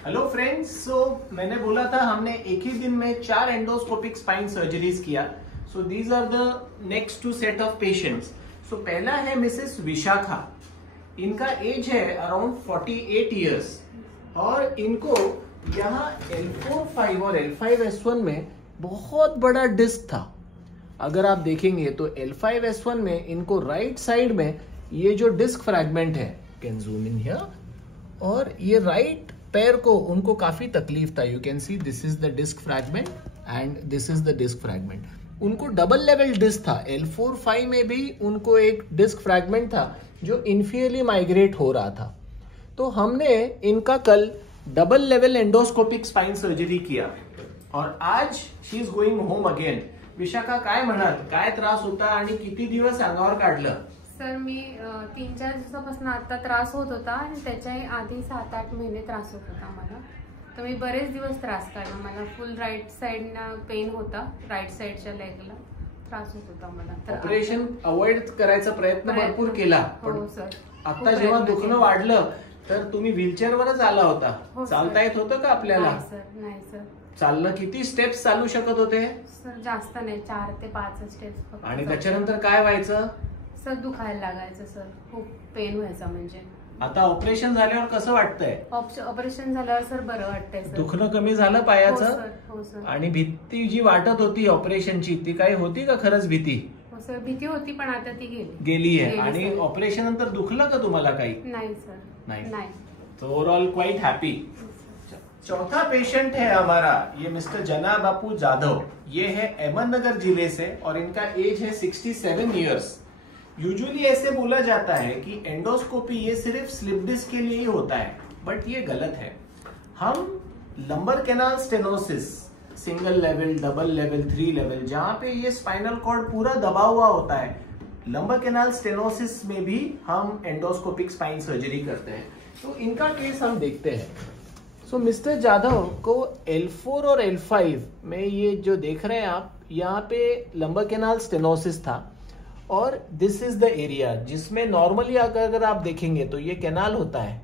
Hello friends, मैंने बोला था हमने एक ही दिन में 4 एंडोस्कोपिक स्पाइन सर्जरीज किया। So these are the next 2 set of patients. So पहला है मिसेस विशाखा। इनका एज है अराउंड 48 इयर्स और इनको यहाँ L4-5 और L5-S1 में बहुत बड़ा डिस्क था। अगर आप देखेंगे तो L5-S1 में इनको राइट साइड में ये जो डिस्क फ्रैगमेंट है, कैन जूम इन हियर, और ये राइट पैर को उनको काफी तकलीफ था। You can see this is the disc fragment and this is the disc fragment. उनको डबल लेवल डिस्क था। L4-5 में भी उनको एक डिस्क फ्रैगमेंट था जो इन्फियरली माइग्रेट हो रहा था। तो हमने इनका कल double level endoscopic spine surgery किया और आज she is going home again. Vishakha, काय म्हणाल, काय त्रास होता आणि किती दिवस अंगावर काढलं? सर, मी 3-4 दिवसापासून आता त्रास होत होता आणि त्याच्याही आधी 7-8 महिने त्रास होत होता मला. तर मी बरेच दिवस त्रास काढला. मला फुल राईट साइडना पेन होता, राईट साइडच्या लेगला त्रास होत होता मला. तर ऑपरेशन अवॉइड करायचा प्रयत्न भरपूर केला. हो सर. आता जेव्हा दुखणं वाढलं तर तुम्ही व्हीलचेअरवरच आला होता. चालता येत होतं का आपल्याला? नाही सर. चालणं किती स्टेप्स चालू शकत होते? सर जास्त नाही, 4 ते 5 स्टेप्स. आणि त्याच्यानंतर काय व्हायचं? सर दुखायला लागायचं सर, खूप पेन व्हायचा. म्हणजे आता ऑपरेशन झाल्यावर कसं वाटतंय? ऑपरेशन झाल्यावर सर बरं वाटतंय सर. दुखणं कमी झालं पायाचं? हो सर. आणि भीती जी वाटत होती ऑपरेशनची, ती काही होती का खरंच भीती? हो सर, भीती होती पण आता ती गेली आहे. आणि ऑपरेशन नंतर दुखलं का तुम्हाला काही? नाही सर. नाही. तो ओवरऑल क्वाइट हैप्पी। चौथा पेशेंट है हमारा, ये मिस्टर जना बापू जाधव। ये है अहमदनगर जिले से और इनका एज है 67 इयर्स। यूजुअली ऐसे बोला जाता है कि एंडोस्कोपी ये सिर्फ स्लिप डिस्क के लिए ही होता है, बट ये गलत है। हम लंबर canal stenosis, single level, double level, 3 level, जहां पे ये स्पाइनल कॉर्ड पूरा दबा हुआ होता है, लंबर कैनाल स्टेनोसिस में भी हम एंडोस्कोपिक स्पाइन सर्जरी करते हैं। तो इनका केस हम देखते हैं। सो मिस्टर जाधव को L4 और L5 में ये जो देख रहे हैं आप, यहाँ पे लंबर कैनाल स्टेनोसिस था और दिस इज द एरिया जिसमें नॉर्मली अगर आप देखेंगे तो ये कैनाल होता है,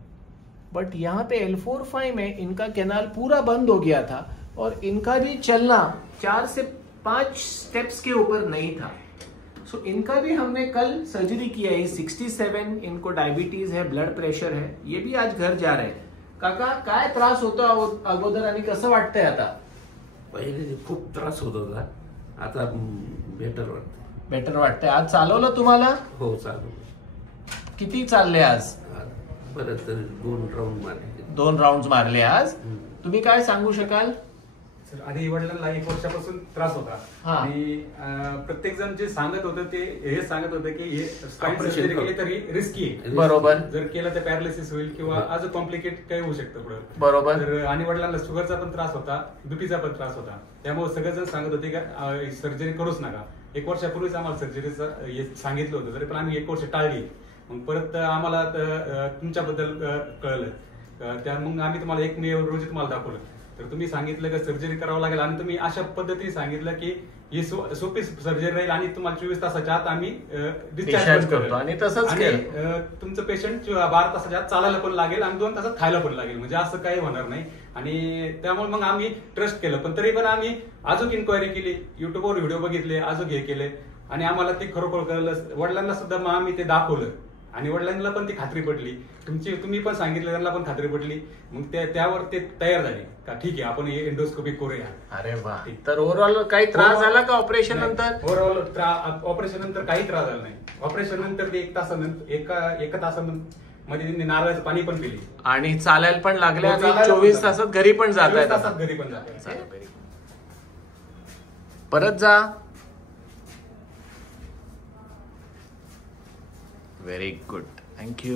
बट यहाँ पे L4-5 में इनका कैनाल पूरा बंद हो गया था और इनका भी चलना 4 से 5 स्टेप्स के ऊपर नहीं था। सो इनका भी हमने कल सर्जरी किया है। 67, इनको डायबिटीज है, ब्लड प्रेशर है, ये भी आज घर जा रहे हैं। काका, काय त्रास होता अगोदर आणि कसं वाटतंय आता? पहिले खूप त्रास होत होता, आता बेटर वाटतंय. आज चालवलं तुम्हाला? हो, चालू. किती चालले आज? परत 2 राऊंड मारले. 2 राउंड मारले आज. तुम्ही काय सांगू शकाल? सर, आधी वडिलांना 1 वर्षापासून त्रास होता आणि प्रत्येक जण जे सांगत होतं ते हे सांगत होतं की हे स्पाइन सर्जरी केली तरी रिस्की आहे. बरोबर. जर केलं तर पॅरालिसिस होईल किंवा अजून कॉम्प्लिकेट काही होऊ शकतं पुढे. बरोबर. तर आणि वडिलांना शुगरचा पण त्रास होता, बीपीचा पण त्रास होता. त्यामुळे सगळेजण सांगत होते की सर्जरी करूच नका. 1 वर्षापूर्वीच आम्हाला सर्जरीचं सांगितलं होतं, तरी पण आम्ही 1 वर्ष टाळली. मग परत आम्हाला तुमच्याबद्दल कळलं, त्या मग आम्ही तुम्हाला 1 मे रोजी तुम्हाला दाखवलं. तर तुम्ही सांगितलं की सर्जरी करावं लागेल आणि तुम्ही अशा पद्धतीने सांगितलं की ही सोपी सर्जरी राहील आणि तुम्हाला 24 तासाच्या आत आम्ही डिस्चार्ज करतो. आणि तसंच केलं. तुमचं पेशंट 12 तासाच्या आत चालायला पण लागेल आणि 2 तासात खायला पण लागेल, म्हणजे असं काही होणार नाही. आणि त्यामुळे मग आम्ही ट्रस्ट केलं. पण तरी पण आम्ही अजून इन्क्वायरी केली, युट्यूबवर व्हिडिओ बघितले, अजून हे केले आणि आम्हाला ते खरोखर कळलं. वडिलांना सुद्धा मग आम्ही ते दाखवलं आणि वडिलांना पण ती खात्री पटली. तुम्ही पण सांगितलं, त्यांना पण खात्री पटली. मग त्यावर ते तयार झाले का ठीक आहे आपण एंडोस्कोपी करूया. अरे वा. तर ओव्हरऑल काही त्रास झाला का ऑपरेशन नंतर? ओव्हरऑल ऑपरेशन नंतर काही त्रास झाला नाही. ऑपरेशन नंतर ते 1 तासानंतर एका तासामध्ये त्यांनी नारळाचं पाणी पण पिले आणि चालायला पण लागले आणि 24 तासात घरी पण जात आहेत. घरी पण जात आहे. परत जा. Very good, thank you.